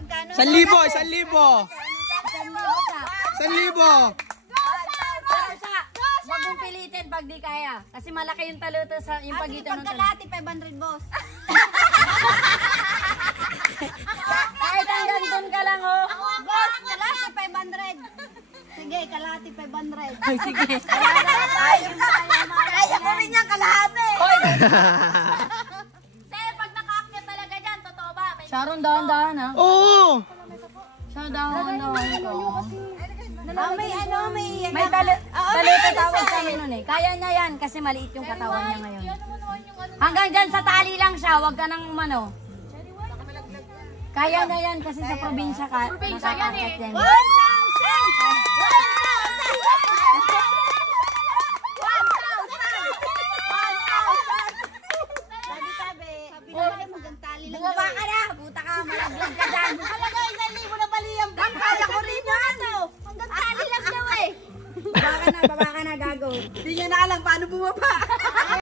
magkano? 1,000, 1,000. 1,000. Pero sa, wag mong pilitin pag di kaya. Kasi malaki yung taluto sa yung pagitan ng Pagkalati, 500, boss. Kahit hanggang doon ka lang, oh. Boss, kalati, 500. Sige, kalati, 500. Ay, sige. Kaya ko rin yung kalahati. Sir, pag nakaakyat talaga dyan, totoo ba? Sharon, dahan-dahan, ha? Oo. Sharon, dahan-dahan. May Taluto tawag sa amin nun eh. Kaya niya yan kasi maliit yung katawan niya ngayon. Hanggang dyan sa tali lang siya, wag ka nang umano. Kaya na yan kasi sa probinsya ka. Probinsya yan eh. Yan. 1,000! Bumaba ka na! Buta ka! Malaglag ka dyan! Halaga, 1,000 na bali yung bang. Kaya ko rin yung ano. Hanggang tali lang daw eh. Baba ka na, gago! Hindi niya na alam paano bumaba.